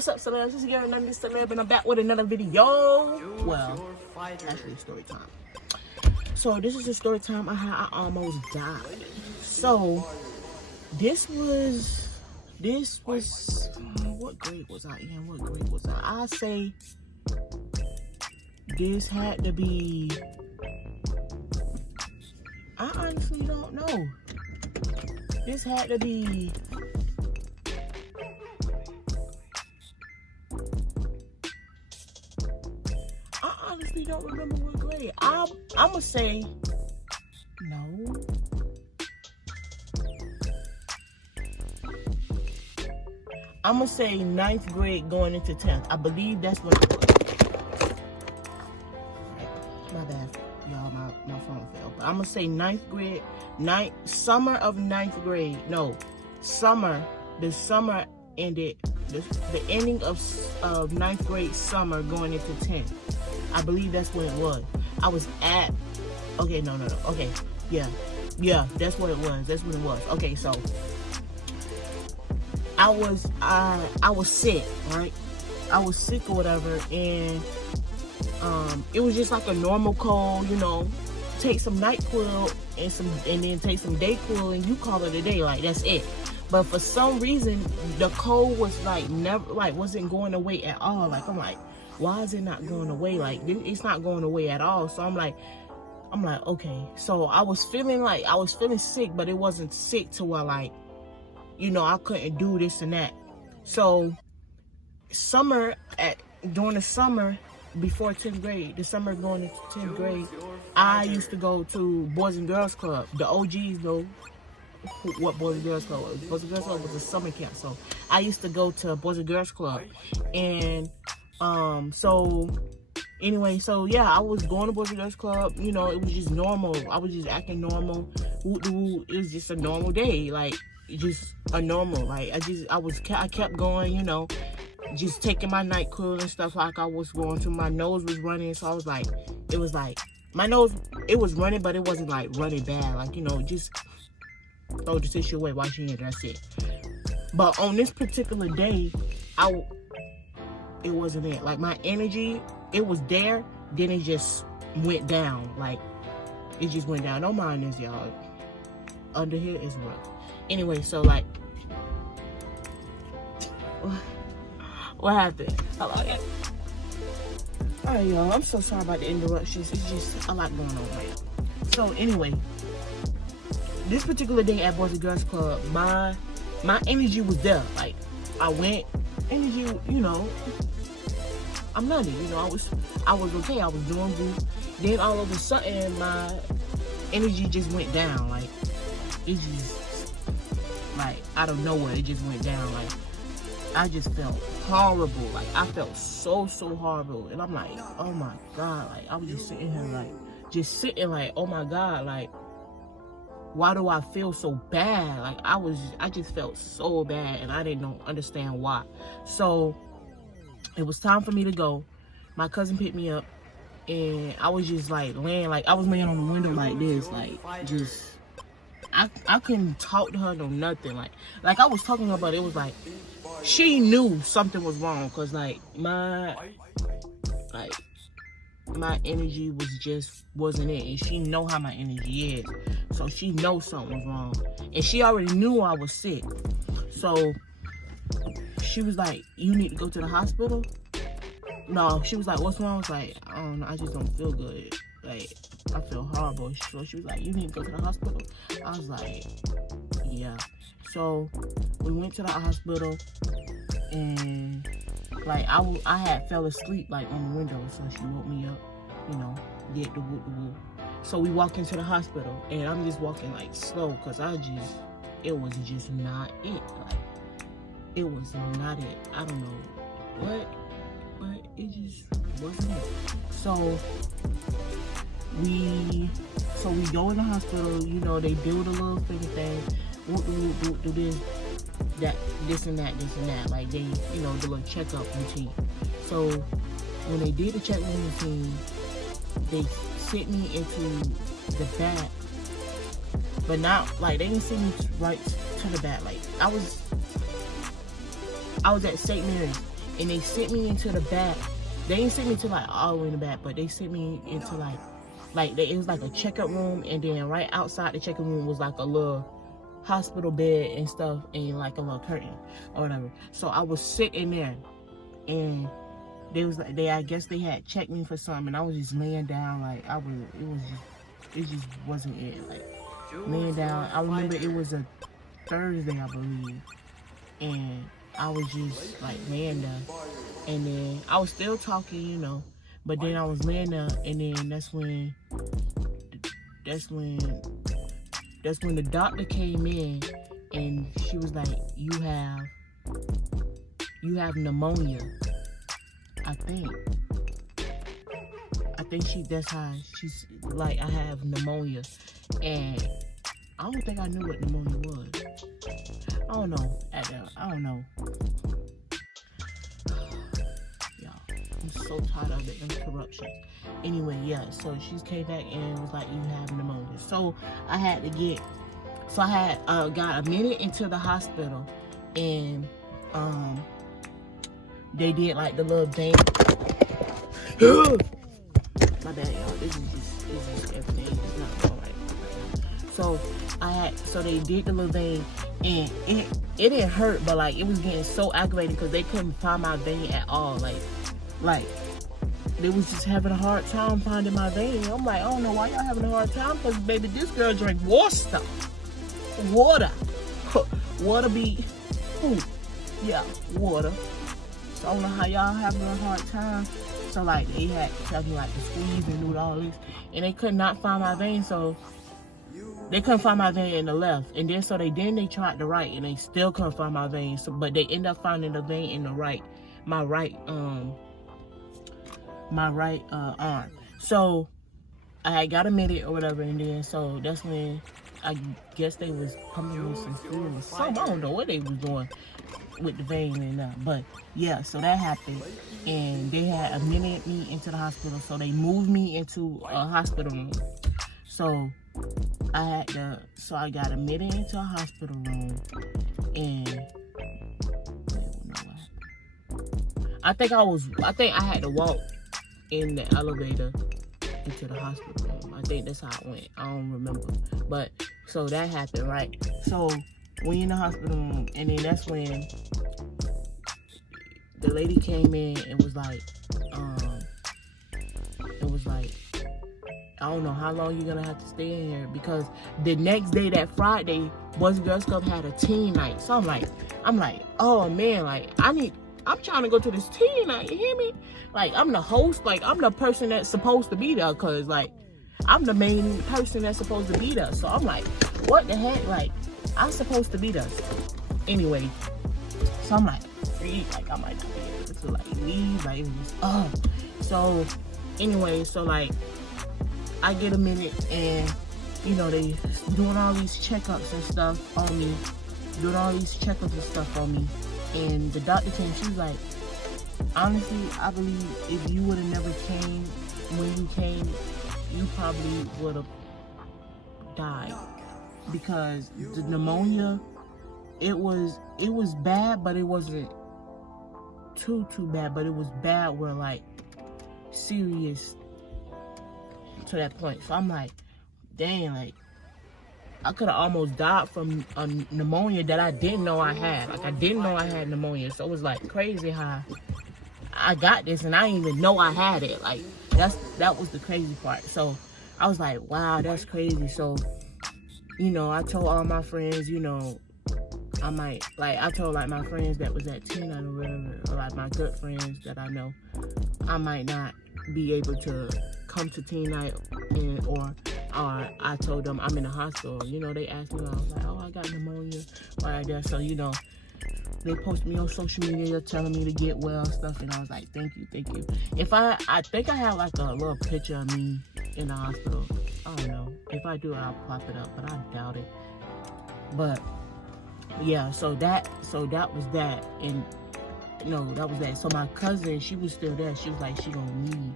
What's up, celebs? This is your name, Celeb, and I'm back with another video. Well, actually, story time. So this is a story time I almost died. So this was what grade was I in? What grade was I? I say this had to be. I honestly don't know. This had to be. I honestly don't remember what grade. I'm gonna say no. I'm gonna say 9th grade going into 10th. I believe that's when it was. My bad, y'all. My phone fell. But I'm gonna say 9th grade. Summer of 9th grade. No, summer. The summer ended. The ending of 9th grade summer going into 10th. I believe that's when it was. I was at. Okay, no. Okay, yeah, that's what it was. That's when it was. Okay, so I was sick, right? I was sick or whatever, and it was just like a normal cold, you know. Take some NyQuil and then take some Dayquil, and you call it a day. Like, that's it. But for some reason, the cold was wasn't going away at all. Like, I'm like, why is it not going away? Like, it's not going away at all. So I'm like, okay. So I was feeling sick, but it wasn't sick to where, like, you know, I couldn't do this and that. So during the summer before 10th grade, the summer going into 10th grade, I used to go to Boys and Girls Club. The OGs know what Boys and Girls Club was. Boys and Girls Club was a summer camp. So I used to go to Boys and Girls Club. And so yeah, I was going to Boys and Girls Club. You know, it was just normal. I was just acting normal. It was just a normal day. Like, just a normal. Like, I kept going, you know, just taking my NyQuil and stuff like I was going to. My nose was running, so I was like, it was like, my nose, it was running, but it wasn't like running bad. Like, you know, just throw the tissue away, wash your hands, that's it. But on this particular day, it wasn't it. Like, my energy, it was there, then it just went down. Like, it just went down. Don't mind this, y'all. Under here is rough. Anyway, so, like, what happened? Hello, yeah. Alright, y'all, I'm so sorry about the interruptions. It's just a lot going on right now. So, anyway, this particular day at Boys and Girls Club, my energy was there. Like, I went, energy, you know, I'm nothing, you know, I was okay, I was doing good. Then all of a sudden, my energy just went down. Like, it just, like, out of nowhere, it just went down. Like, I just felt horrible. Like, I felt so horrible. And I'm like, oh my God. Like, I was just sitting here, like, oh my God. Like, why do I feel so bad? Like, I just felt so bad, and I didn't understand why. So it was time for me to go. My cousin picked me up, and I was just like I was laying on the window like this, like, just, I couldn't talk to her, no nothing. Like I was talking to her, but it was like, she knew something was wrong, because like my energy wasn't it, and she know how my energy is, so she knows something was wrong, and she already knew I was sick. So she was like, you need to go to the hospital. No, she was like, what's wrong? I was like, I don't know, I just don't feel good. Like, I feel horrible. So she was like, you need to go to the hospital. I was like, yeah. So we went to the hospital, and like I had fell asleep like on the window, so she woke me up, you know, did the whoop. So we walked into the hospital, and I'm just walking like slow, because it was just not it. Like, it was not it. I don't know what, but it just wasn't it. So we go in the hospital, you know, they do the little finger thing, do this and that, like, they, you know, the little checkup routine. So when they did the checkup routine, they sent me into the back, but not, like, they didn't send me right to the back. Like, I was at St. Mary's, and they sent me into the back. They didn't send me to like all the way in the back, but they sent me into it was like a checkup room, and then right outside the checkup room was like a little hospital bed and stuff, and like a little curtain or whatever. So I was sitting there, and I guess they had checked me for something, and I was just laying down like it just wasn't it. Like laying down. I remember it was a Thursday, I believe, and I was just like laying there, and then I was still talking, you know, but then I was laying there, and then that's when the doctor came in, and she was like, you have pneumonia. I think that's how she's like, I have pneumonia, and I don't think I knew what pneumonia was. I don't know. I don't know. Y'all, I'm so tired of the interruptions. Anyway, yeah, so she came back and was like, you have pneumonia. So I had got admitted into the hospital, and they did like the little vein. My bad, y'all. This is just everything. It's not all right. So they did the little vein, and it didn't hurt, but like it was getting so aggravating because they couldn't find my vein at all. Like they was just having a hard time finding my vein. I'm like, I don't know why y'all having a hard time, because baby, this girl drank water. Water be food. Yeah, water. So I don't know how y'all having a hard time. So like they had to tell me like to squeeze and do all this, and they could not find my vein. So they couldn't find my vein in the left, and then they tried the right, and they still couldn't find my vein. So but they ended up finding the vein in the right, my right arm. So I had got admitted or whatever, and then so that's when I guess they was pumping me some fluid or something. I don't know what they was doing with the vein and that, but yeah, so that happened, and they had admitted me into the hospital. So they moved me into a hospital room. So I got admitted into a hospital room, and I think I had to walk in the elevator into the hospital room. I think that's how it went. I don't remember, but so that happened, right? So we in the hospital room, and then that's when the lady came in and was like, I don't know how long you're gonna have to stay in here, because the next day, that Friday, Boys and Girls Club had a teen night. So I'm like, oh man, like I'm trying to go to this teen night, you hear me? Like, I'm the host, like I'm the person that's supposed to be there, cause like I'm the main person that's supposed to be there. So I'm like, what the heck? Like, I'm supposed to be there. Anyway, so I'm like, like I might not be able to like leave, like it was just, so anyway, so like I get a minute, and you know, they doing all these checkups and stuff on me, and the doctor came. She was like, honestly, I believe if you would have never came when you came, you probably would have died, because the pneumonia, it was bad, but it wasn't too bad, but it was bad where like serious to that point. So I'm like, dang, like I could have almost died from a pneumonia that I didn't know I had. Like I didn't know I had pneumonia. So it was like crazy how I got this and I didn't even know I had it. Like that was the crazy part. So I was like, wow, that's crazy. So, you know, I told all my friends, you know, I told like my friends that was at teen night or whatever, or like my good friends that I know, I might not be able to come to teen night, or I told them I'm in the hospital. You know, they asked me, I was like, oh, I got pneumonia right there. So, you know, they posted me on social media telling me to get well and stuff, and I was like, thank you. If I think I have like a little picture of me in the hospital. I don't know. If I do, I'll pop it up, but I doubt it. But yeah, so that was that, and no, that was that. So my cousin, she was still there. She was like, she gonna leave.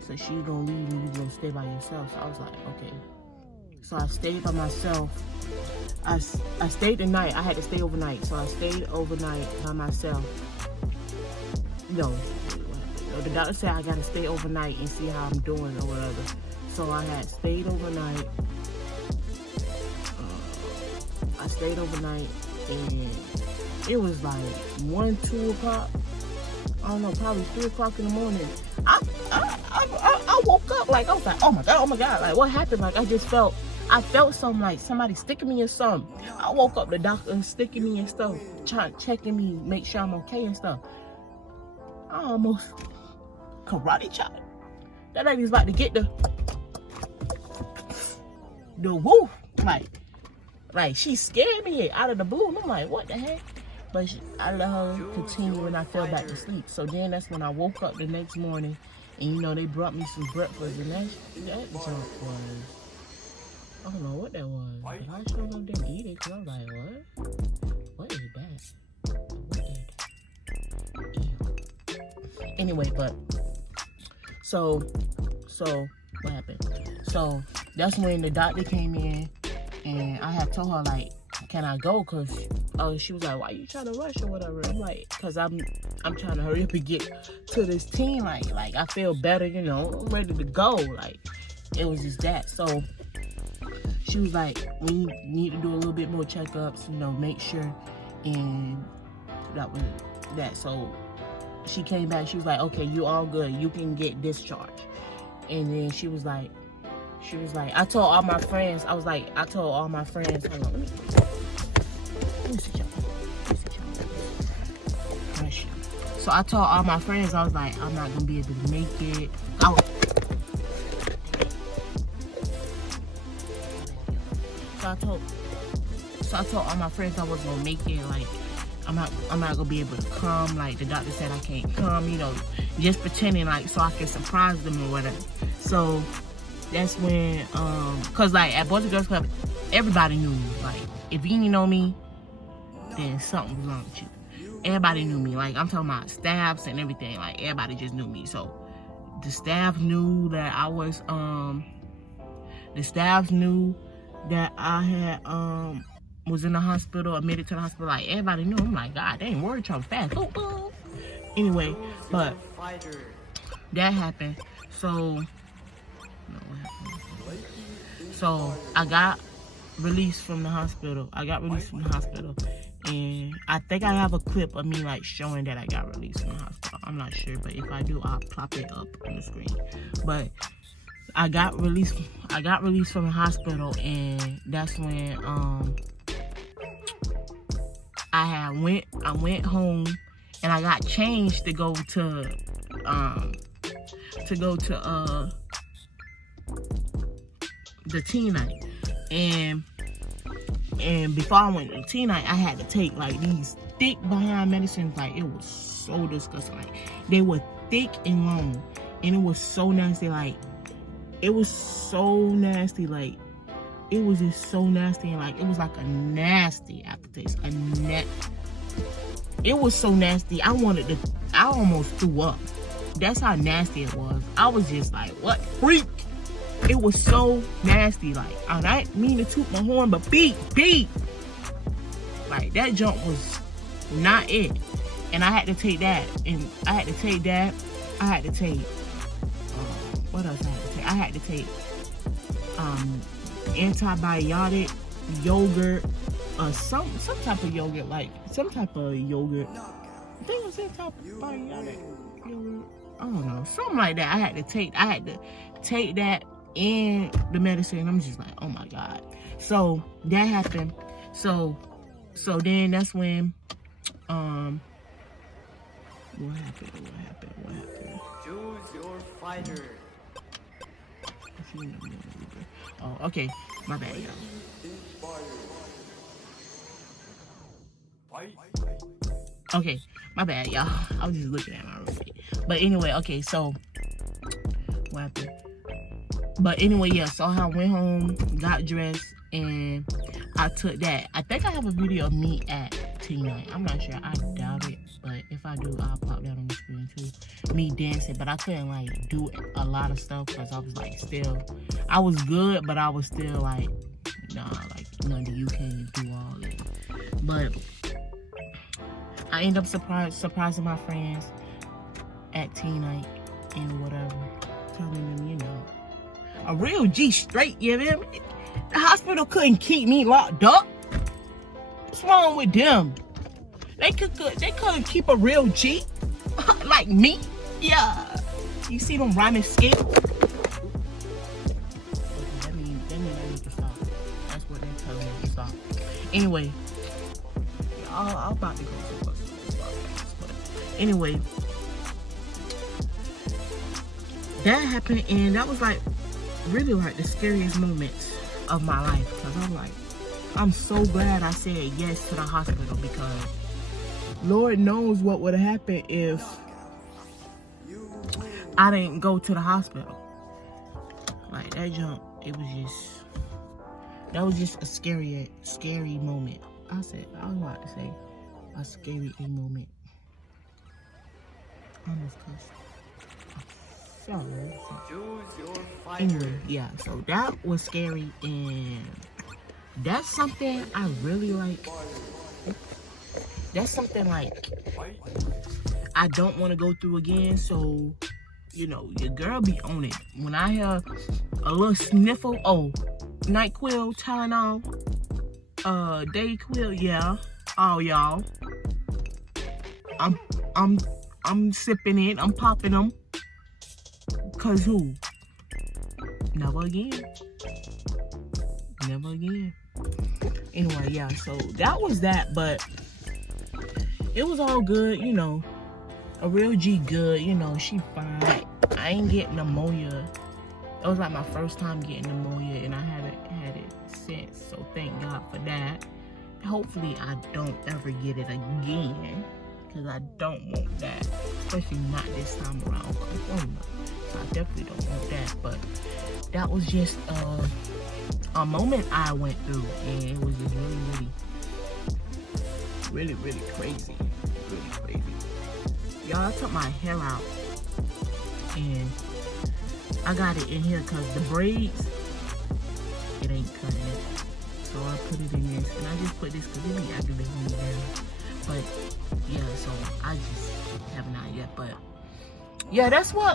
So she gonna leave and you gonna stay by yourself. So I was like, okay. So I stayed by myself. I stayed the night. I had to stay overnight. So I stayed overnight by myself. No, the doctor said I gotta stay overnight and see how I'm doing or whatever. So I had stayed overnight. I stayed overnight, and it was like 1, 2 o'clock. I don't know, probably 3 o'clock in the morning. I woke up like, I was like, oh my god, like what happened? Like I felt something, like somebody sticking me or something. I woke up, the doctor sticking me and stuff, checking me, make sure I'm okay and stuff. I almost karate chop. That lady's about to get the woo, like she scared me out of the blue, and I'm like, what the heck? But I let her continue, and I fell back to sleep. So then that's when I woke up the next morning, and you know, they brought me some breakfast, and that junk was, I don't know what that was, but I sure enough didn't eat it, because I was like, what is that? What is that? Ew. Anyway, but, so, what happened? So, that's when the doctor came in, and I had told her, like, can I go? Because she was like, why you trying to rush or whatever? I'm like, because I'm trying to hurry up and get to this team. Like I feel better, you know, I'm ready to go. Like, it was just that. So she was like, we need to do a little bit more checkups, you know, make sure. And that was that. So she came back. She was like, okay, you all good. You can get discharged. And then she was like, I told all my friends, hold on, let me sit y'all. So I told all my friends, I was like, I'm not gonna be able to make it. So I told all my friends I wasn't gonna make it, like, I'm not gonna be able to come, like the doctor said I can't come, you know, just pretending like so I can surprise them or whatever. So that's when, cause like at Boys and Girls Club, everybody knew me. Like, if you didn't know me, then something was wrong with you. Everybody knew me. Like, I'm talking about staffs and everything. Like, everybody just knew me. So the staff knew that I was, was in the hospital, admitted to the hospital. Like, everybody knew. I'm like, God dang, word travel fast. Ooh. Anyway, but that happened. So I got released from the hospital. And I think I have a clip of me like showing that I got released from the hospital. I'm not sure, but if I do, I'll plop it up on the screen. But I got released from the hospital, and that's when I went home, and I got changed to go to the teen night. And before I went to the teen night, I had to take like these thick behind medicines. Like, it was so disgusting. Like, they were thick and long, and it was so nasty. Like, it was so nasty. Like, it was just so nasty, and like it was like a nasty aftertaste. It was so nasty. I almost threw up. That's how nasty it was. I was just like, what freak? It was so nasty. Like, I didn't mean to toot my horn, but beep. Like, that jump was not it. And I had to take that. And I had to take that. I had to take, what else I had to take? I had to take antibiotic, yogurt, some type of yogurt, like some type of yogurt. I think it was antibiotic yogurt. I don't know, something like that. I had to take that and the medicine. I'm just like, oh my God. So that happened. So then that's when what happened? Choose your fighter. Oh, okay. My bad, y'all. Okay, my bad, y'all. I was just looking at my roommate. But anyway, okay, so what happened? But anyway, yeah, so I went home, got dressed, and I took that. I think I have a video of me at teen night. I'm not sure. I doubt it. But if I do, I'll pop that on the screen too. Me dancing, but I couldn't like do a lot of stuff because I was like still, I was good, but I was still like, nah, like, no, you can't do all that. But I ended up surprising my friends. acting like and whatever, telling them, you know, a real G straight, you know what I mean? The hospital couldn't keep me locked up. What's wrong with them? They couldn't keep a real G like me. Yeah. You see them rhyming skills? Okay, that means I need to stop. That's what they're telling me to stop. Anyway, I'm about to go to bus. Anyway, that happened, and that was like really like the scariest moments of my life, because I'm so glad I said yes to the hospital, because Lord knows what would have happened if I didn't go to the hospital. Like that jump, that was just a scary moment. I was about to say a scary moment. I almost cussed. Sorry. Anyway, yeah, so that was scary, and that's something I really like. That's something like I don't want to go through again. So, you know, your girl be on it. When I hear a little sniffle, oh, NyQuil, Tylenol, Dayquil, yeah. Oh, y'all. I'm sipping it. I'm popping them. Cause who? Never again. Never again. Anyway, yeah. So that was that, but it was all good, you know. A real G good, you know. She fine. I ain't getting pneumonia. It was like my first time getting pneumonia, and I haven't had it since. So thank God for that. Hopefully I don't ever get it again, because I don't want that, especially not this time around. So I definitely don't want that. But that was just a moment I went through, and it was just really crazy. Really crazy. Y'all, I took my hair out, and I got it in here because the braids, it ain't cutting it. So I put it in this, and I just put this because it be aggravating me down. But yeah, so I just haven't out yet. But yeah, that's my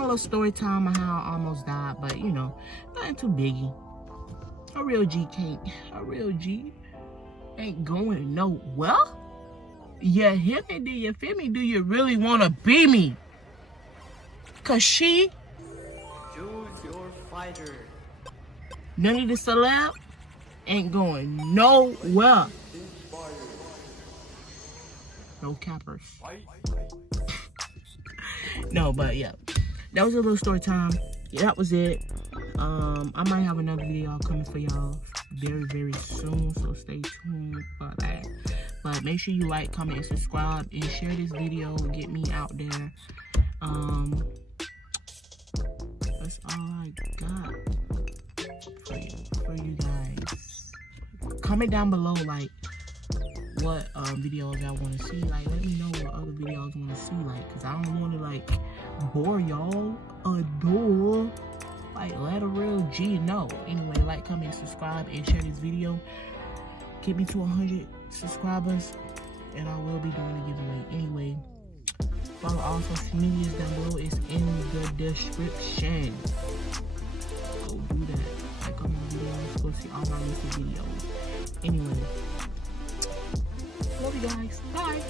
little story time of how I almost died. But you know, nothing too biggie. A real G ain't going nowhere. You hear me? Do you feel me? Do you really want to be me? Cause she, Choose your fighter. none of the celeb ain't going nowhere. No cappers. No, but yeah, that was a little story time. Yeah, that was it. I might have another video coming for y'all very soon, so stay tuned for that. But make sure you like, comment, and subscribe, and share this video. Get me out there. That's all I got for you guys. Comment down below like what videos y'all want to see. Like, let me know what other videos you want to see. Like, cause I don't want to like bore y'all. Adore. Like, let a real G know. Anyway, like, comment, subscribe, and share this video. Get me to 100 subscribers, and I will be doing a giveaway. Anyway, follow all social medias down below. It's in the description. Go do that. Like on my videos. Go see all my recent videos. Anyway, love you guys. Bye.